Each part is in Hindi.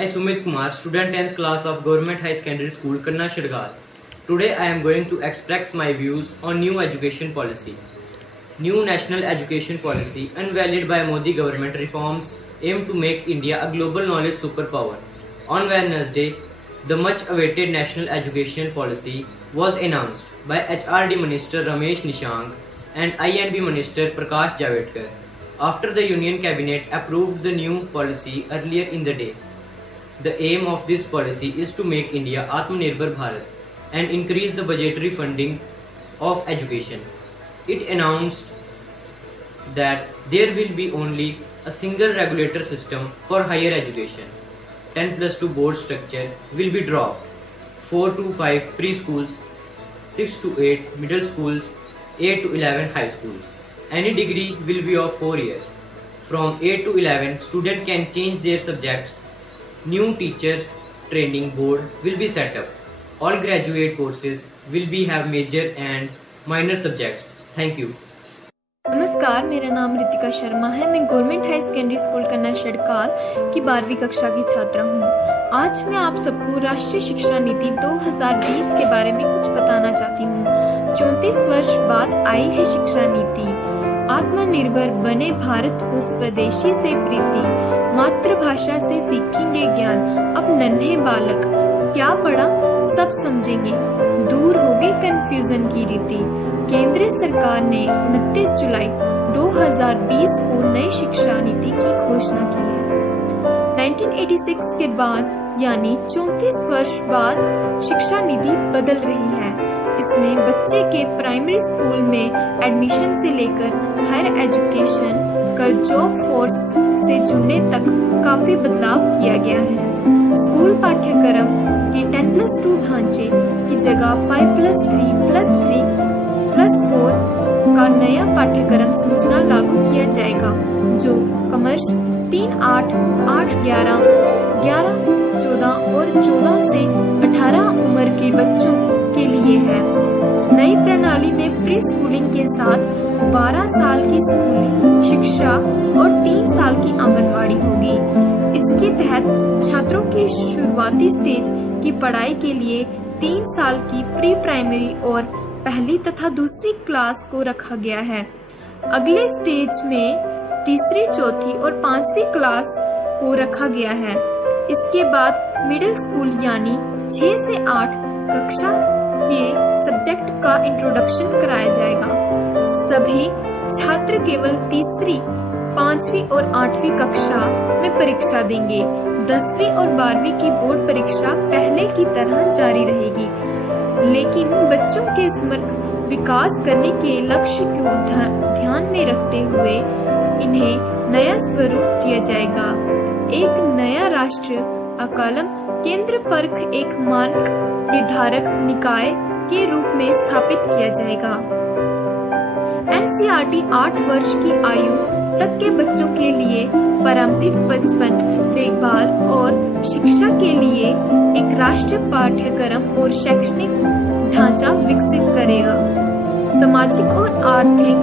I Sumit Kumar, student 10th class of Government High Secondary School, Kanna Shirgal. Today I am going to express my views on new education policy. New national education policy unveiled by Modi government reforms aim to make India a global knowledge superpower. On Wednesday, the much awaited national education policy was announced by HRD Minister Ramesh Nishank and INB Minister Prakash Javadekar after the Union Cabinet approved the new policy earlier in the day. The aim of this policy is to make India Atmanirbhar Bharat and increase the budgetary funding of education. It announced that there will be only a single regulator system for higher education. 10+2 board structure will be dropped. 4 to 5 preschools, 6 to 8 middle schools, 8 to 11 high schools. Any degree will be of 4 years. From 8 to 11, students can change their subjects. New teacher training board will be set up. All graduate courses will be have major and minor subjects. Thank you. नमस्कार, मेरा नाम रितिका शर्मा है। मैं गवर्नमेंट हाई सेकेंडरी स्कूल कन्ना शड़काल की 12वीं कक्षा की छात्रा हूँ। आज मैं आप सबको राष्ट्रीय शिक्षा नीति 2020 के बारे में कुछ बताना चाहती हूँ। 34 वर्ष बाद आई है शिक्षा नीति। आत्मनिर्भर बने भारत को स्वदेशी से प्रीति, मातृभाषा से सीखेंगे ज्ञान। अब नन्हे बालक क्या पढ़ा सब समझेंगे, दूर होगी कंफ्यूजन की रीति। केंद्र सरकार ने 29 जुलाई 2020 को नई शिक्षा नीति की घोषणा की है। 1986 के बाद यानी 34 वर्ष बाद शिक्षा नीति बदल रही है। इसमें बच्चे के प्राइमरी स्कूल में एडमिशन से लेकर हायर एजुकेशन कर जॉब फोर्स से जुड़ने तक काफी बदलाव किया गया है। स्कूल पाठ्यक्रम के 10+2 ढांचे की जगह 5+3+3+4 का नया पाठ्यक्रम संरचना लागू किया जाएगा, जो कॉमर्स 3, 8, 8, 11, 11, 14 और 14 से 18 उम्र के बच्चों के लिए है। नई प्रणाली में प्री स्कूलिंग के साथ 12 साल की स्कूली शिक्षा और 3 साल की आंगनवाड़ी होगी। इसके तहत छात्रों की शुरुआती स्टेज की पढ़ाई के लिए 3 साल की प्री प्राइमरी और पहली तथा दूसरी क्लास को रखा गया है। अगले स्टेज में तीसरी, चौथी और 5वीं क्लास को रखा गया है। इसके बाद मिडिल स्कूल यानी 6 से 8 कक्षा के सब्जेक्ट का इंट्रोडक्शन कराया जाएगा। सभी छात्र केवल तीसरी, 5वीं और 8वीं कक्षा में परीक्षा देंगे। 10वीं और 12वीं की बोर्ड परीक्षा पहले की तरह जारी रहेगी, लेकिन बच्चों के समग्र विकास करने के लक्ष्य को ध्यान में रखते हुए इन्हें नया स्वरूप दिया जाएगा। एक नया राष्ट्रीय अकादम केंद्र पर एक मानक निर्धारक निकाय के रूप में स्थापित किया जाएगा। एनसीईआरटी 8 वर्ष की आयु तक के बच्चों के लिए पारंपरिक बचपन देखभाल और शिक्षा के लिए एक राष्ट्रीय पाठ्यक्रम और शैक्षणिक ढांचा विकसित करेगा। सामाजिक और आर्थिक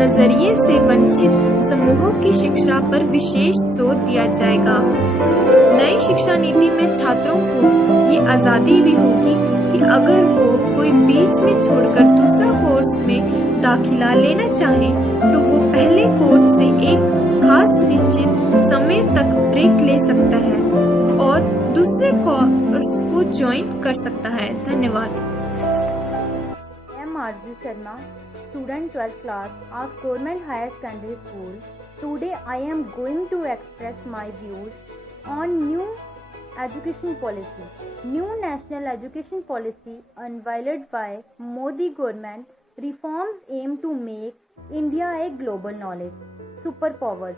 नजरिए से वंचित समूहों की शिक्षा पर विशेष जोर दिया जाएगा। नई शिक्षा नीति में छात्रों को ये आजादी भी होगी कि अगर वो कोई बीच में छोड़कर दूसरा कोर्स में दाखिला लेना चाहे तो वो पहले कोर्स से एक खास निश्चित समय तक ब्रेक ले सकता है और दूसरे कोर्स को ज्वाइन कर सकता है। धन्यवाद। Arzu Sharma, student 12th class of Government Higher Secondary School. Today I am going to express my views on new education policy. New national education policy unveiled by Modi government reforms aim to make India a global knowledge superpower.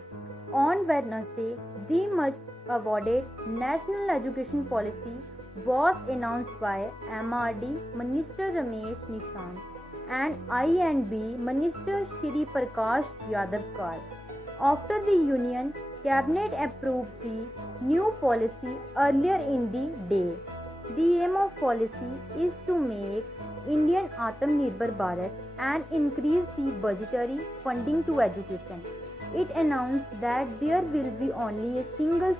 On Wednesday, the much awarded national education policy was announced by MRD Minister Ramesh Nishank and INB Minister Shri Prakash Javadekar. After the Union Cabinet approved the new policy earlier in the day, the aim of policy is to make Indian Atmanirbhar Bharat and increase the budgetary funding to education. It announced that there will be only a single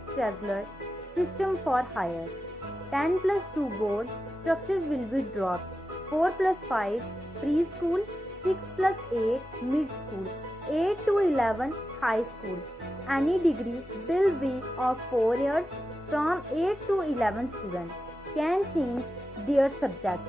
system for higher. 10 plus 2 board structure will be dropped. 4 plus 5 preschool, 6 plus 8 mid school, 8 to 11 high school. Any degree will be of 4 years. From 8 to 11 students can change their subject.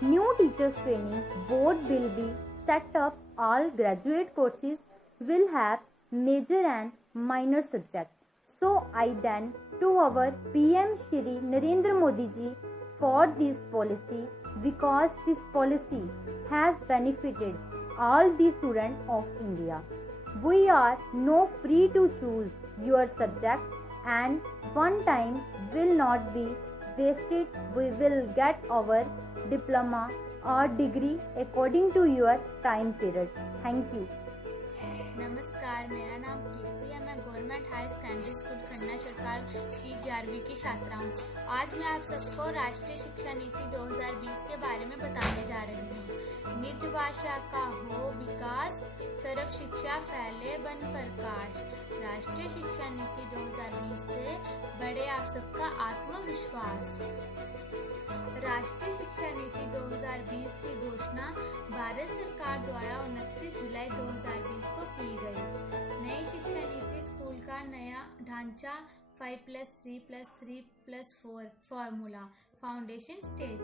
New teachers training board will be set up. All graduate courses will have major and minor subjects. So I then to our PM Shri Narendra Modi ji for this policy, because this policy has benefited all the students of India. We are no free to choose your subject, and one time will not be wasted. We will get our diploma or degree according to your time period. Thank you. नमस्कार, मेरा नाम प्रीति है। मैं government high secondary school Khanna Chhidkal की 11वीं की छात्रा हूँ। आज मैं आप सबको राष्ट्रीय शिक्षा नीति 2020 के बारे में बताने जा रही हूँ। निज भाषा का हो विकास, सर्व शिक्षा फैले बन प्रकाश। राष्ट्रीय शिक्षा नीति 2020 से बढ़े आप सबका आत्मविश्वास। राष्ट्रीय शिक्षा नीति 2020 की घोषणा भारत सरकार द्वारा 29 जुलाई 2020 को की गई। नई शिक्षा नीति स्कूल का नया ढांचा 5+3+3+4 फॉर्मूला फाउंडेशन स्टेज।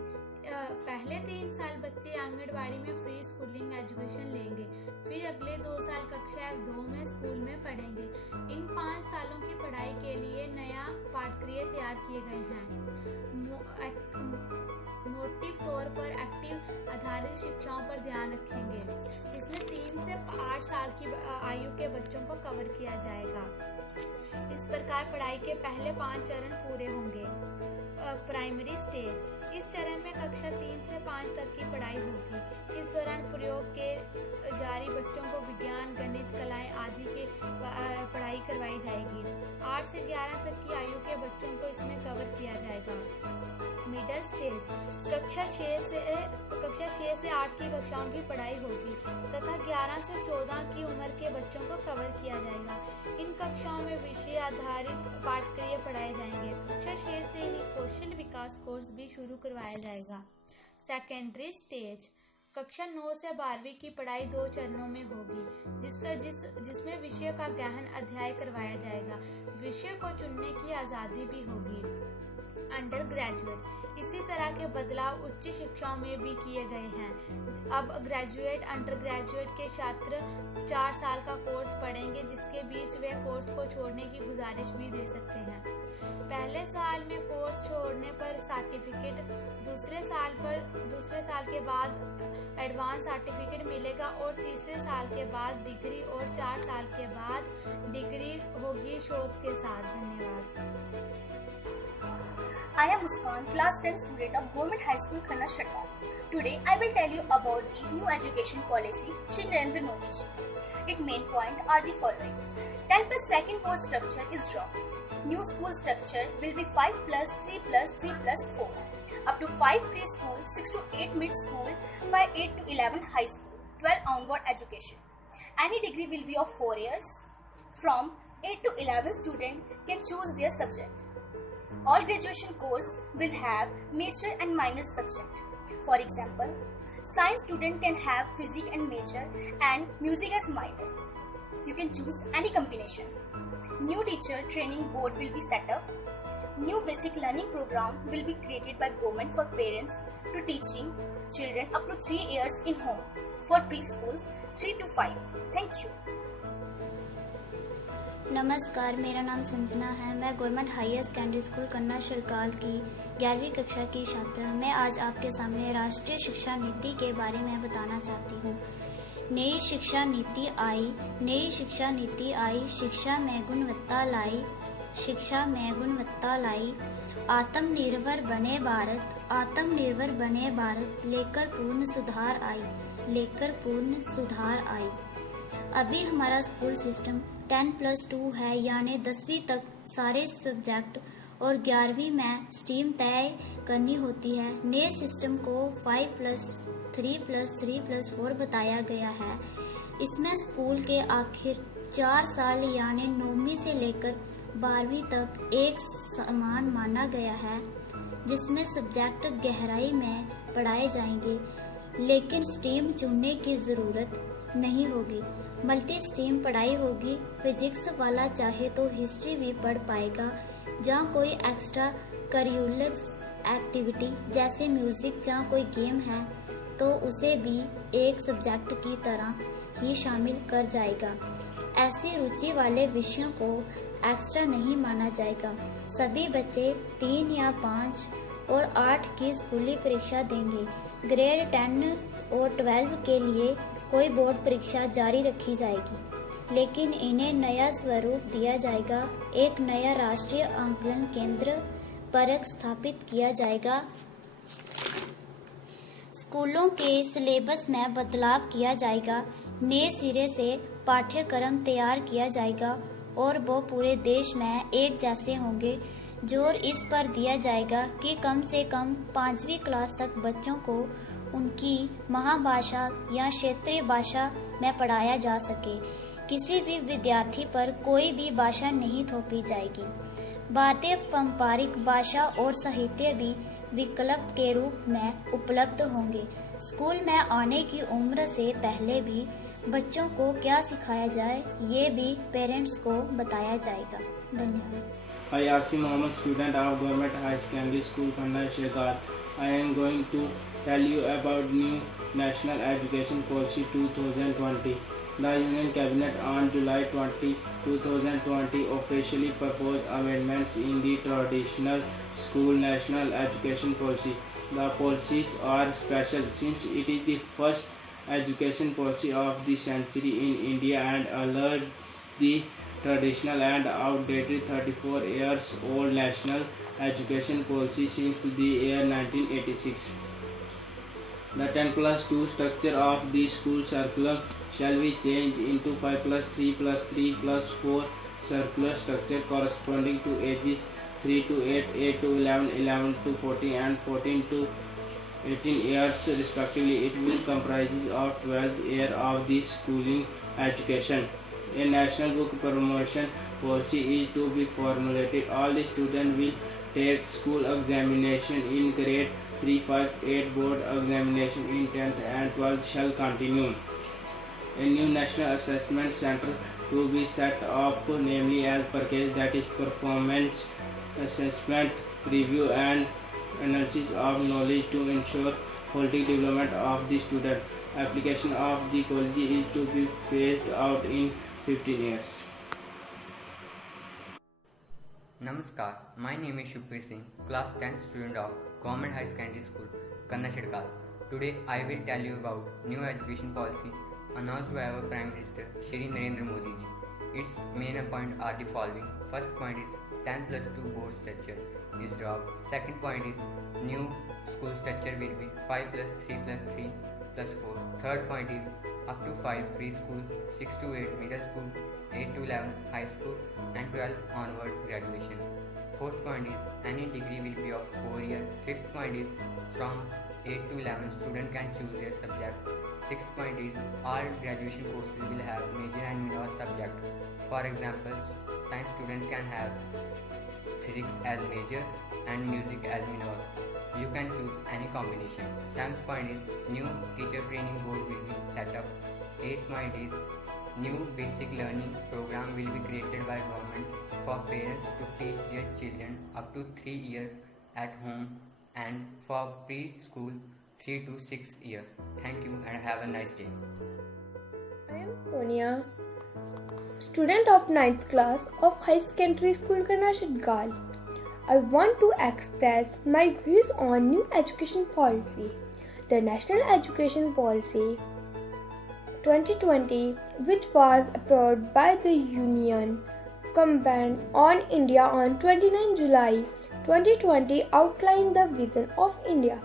पहले 3 साल बच्चे आंगनबाड़ी में फ्री स्कूलिंग एजुकेशन लेंगे, फिर अगले 2 साल कक्षा 2 में स्कूल में पढ़ेंगे। इन 5 सालों की पढ़ाई के लिए नया पाठ्यक्रम तैयार किए गए हैं। मोटिव तौर पर एक्टिव आधारित शिक्षाओं पर ध्यान रखेंगे। इसमें 3 से 8 साल की आयु के बच्चों को कवर किया जाएगा। इस प्रकार पढ़ाई के पहले 5 चरण पूरे होंगे। प्राइमरी स्टेज, इस चरण में कक्षा 3 से 5 तक की पढ़ाई होगी। इस दौरान प्रयोग के जारी बच्चों को विज्ञान, गणित, कलाएं आदि की पढ़ाई करवाई जाएगी। 8 से 11 तक की आयु के बच्चों को इसमें कवर किया जाएगा। मिडल स्टेज, कक्षा 6 से 8 की कक्षाओं की पढ़ाई होगी तथा 11 से 14 की उम्र के बच्चों को कवर किया जाएगा। इन कक्षाओं में विषय आधारित पाठ्यक्रम पढ़ाए जाएंगे। कक्षा 6 से ही कौशल विकास कोर्स भी शुरू करवाया जाएगा। सेकेंडरी स्टेज, कक्षा 9 से 12वीं की पढ़ाई 2 चरणों में होगी, जिसमें विषय का गहन अध्याय करवाया जाएगा। विषय को चुनने की आज़ादी भी होगी। अंडर ग्रेजुएट, इसी तरह के बदलाव उच्च शिक्षाओं में भी किए गए हैं। अब ग्रेजुएट, अंडर ग्रेजुएट के छात्र 4 साल का कोर्स पढ़ेंगे, जिसके बीच वे कोर्स को छोड़ने की गुजारिश भी दे सकते हैं। पहले साल में कोर्स छोड़ने पर सर्टिफिकेट, दूसरे साल के बाद एडवांस सर्टिफिकेट मिलेगा और तीसरे साल के बाद डिग्री और 4 साल के बाद डिग्री होगी शोध के साथ। धन्यवाद। I am Muskan, class 10 student of Government High School Khanna Chhatwal. Today I will tell you about the new education policy Shri Narendra Modi ji. Its main point are the following. 10 plus second board structure is dropped. New school structure will be 5+3+3+4. Up to 5 preschool, 6 to 8 mid school, 8 to 11 high school, 12 onward education. Any degree will be of 4 years. From 8 to 11 students can choose their subject. All graduation course will have major and minor subject. For example, science student can have physics and major and music as minor. You can choose any combination. New teacher training board will be set up. New basic learning program will be created by government for parents to teaching children up to 3 years in home. For preschools 3 to 5. Thank you. नमस्कार, मेरा नाम संजना है। मैं गवर्नमेंट हायर सेकेंडरी स्कूल कन्ना छिड़काल की 11वीं कक्षा की छात्रा। मैं आज आपके सामने राष्ट्रीय शिक्षा नीति के बारे में बताना चाहती हूँ। नई शिक्षा नीति आई, शिक्षा में गुणवत्ता लाई, आत्मनिर्भर बने भारत लेकर पूर्ण सुधार आई। अभी हमारा स्कूल सिस्टम 10+2 है, यानी 10वीं तक सारे सब्जेक्ट और 11वीं में स्ट्रीम तय करनी होती है। नए सिस्टम को 5+3+3+4 बताया गया है। इसमें स्कूल के आखिर 4 साल यानी 9वीं से लेकर 12वीं तक एक समान माना गया है, जिसमें सब्जेक्ट गहराई में पढ़ाए जाएंगे, लेकिन स्ट्रीम चुनने की ज़रूरत नहीं होगी। मल्टी स्ट्रीम पढ़ाई होगी। फिजिक्स वाला चाहे तो हिस्ट्री भी पढ़ पाएगा। जहाँ कोई एक्स्ट्रा करिकुलर एक्टिविटी जैसे म्यूज़िक जहाँ कोई गेम है तो उसे भी एक सब्जेक्ट की तरह ही शामिल कर जाएगा। ऐसी रुचि वाले विषयों को एक्स्ट्रा नहीं माना जाएगा। सभी बच्चे 3 या 5 और 8 की स्कूली परीक्षा देंगे। ग्रेड 10 और 12 के लिए कोई बोर्ड परीक्षा जारी रखी जाएगी, लेकिन इन्हें नया स्वरूप दिया जाएगा। एक नया राष्ट्रीय आकलन केंद्र परख स्थापित किया जाएगा। स्कूलों के सिलेबस में बदलाव किया जाएगा। नए सिरे से पाठ्यक्रम तैयार किया जाएगा और वो पूरे देश में एक जैसे होंगे। जोर इस पर दिया जाएगा कि कम से कम 5वीं क्लास तक बच्चों को उनकी महाभाषा या क्षेत्रीय भाषा में पढ़ाया जा सके। किसी भी विद्यार्थी पर कोई भी भाषा नहीं थोपी जाएगी। भारतीय पारंपरिक भाषा और साहित्य भी विकल्प के रूप में उपलब्ध होंगे। स्कूल में आने की उम्र से पहले भी बच्चों को क्या सिखाया जाए, ये भी पेरेंट्स को बताया जाएगा। धन्यवाद। I Arsi Mohammed, student of Government High Secondary School, Kanna Shirgar. I am going to tell you about new National Education Policy 2020. The Union Cabinet on July 20, 2020 officially proposed amendments in the traditional school National Education Policy. The policies are special since it is the first education policy of the century in India and alerts the traditional and outdated 34 years old national education policy since the year 1986. The 10+2 structure of the school curriculum shall be changed into 5+3+3+4 circular structure corresponding to ages 3 to 8, 8 to 11, 11 to 14 and 14 to 18 years respectively. It will comprise of 12 years of the schooling education. A national book promotion policy is to be formulated. All the students will take school examination in grade 3, 5, 8. Board examination in 10th and 12th shall continue. A new national assessment center to be set up, namely as package, that is performance assessment, review and analysis of knowledge to ensure holistic development of the student. Application of the policy is to be phased out in 15 years. Namaskar, my name is Shukri Singh, class 10th student of Government High Secondary School, Kanna Shirgar. Today I will tell you about new education policy announced by our Prime Minister Shri Narendra Modi ji. Its main points are the following. First point is 10+2 board structure is dropped. Second point is new school structure will be 5+3+3+4. Third point is up to 5 preschool, 6 to 8 middle school, 8 to 11 high school and 12 onward graduation. Fourth point is any degree will be of 4 years. Fifth point is from 8 to 11 student can choose their subject. Sixth point is all graduation courses will have major and minor subject. For example, science student can have physics as major and music as minor. You can choose any combination. Seventh point is new teacher training board will be set up. Eighth point is new basic learning program will be created by government for parents to teach their children up to 3 years at home and for preschool 3 to 6 years. Thank you and have a nice day. I am Sonia, student of 9th class of High Secondary School Kanna Shirgar. I want to express my views on new education policy. The National Education Policy 2020, which was approved by the Union Cabinet on India on 29 July 2020, outlined the vision of India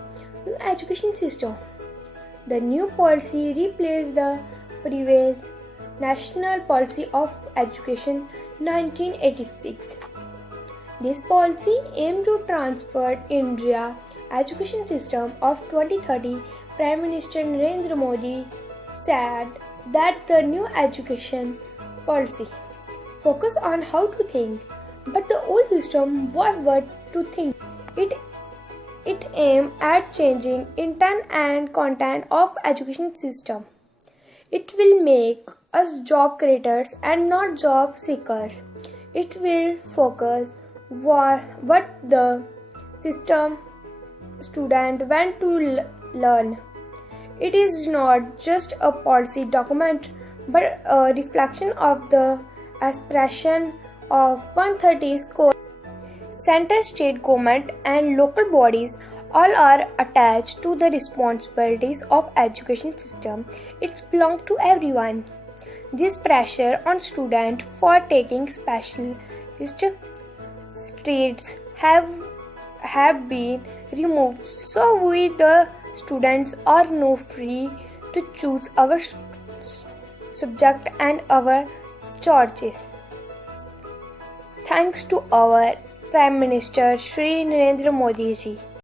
new education system. The new policy replaced the previous National Policy of Education 1986. This policy aimed to transform India's education system of 2030. Prime Minister Narendra Modi said that the new education policy focus on how to think, But the old system was what to think. It aimed at changing intent and content of education system. It will make us job creators and not job seekers. It will focus what the system student want to learn. It is not just a policy document but a reflection of the aspiration of 130 schools. Center, state government and local bodies all are attached to the responsibilities of education system. It belongs to everyone. This pressure on students for taking specialist streets have been removed, so we the students are now free to choose our subject and our choices. Thanks to our Prime Minister Shri Narendra Modi ji.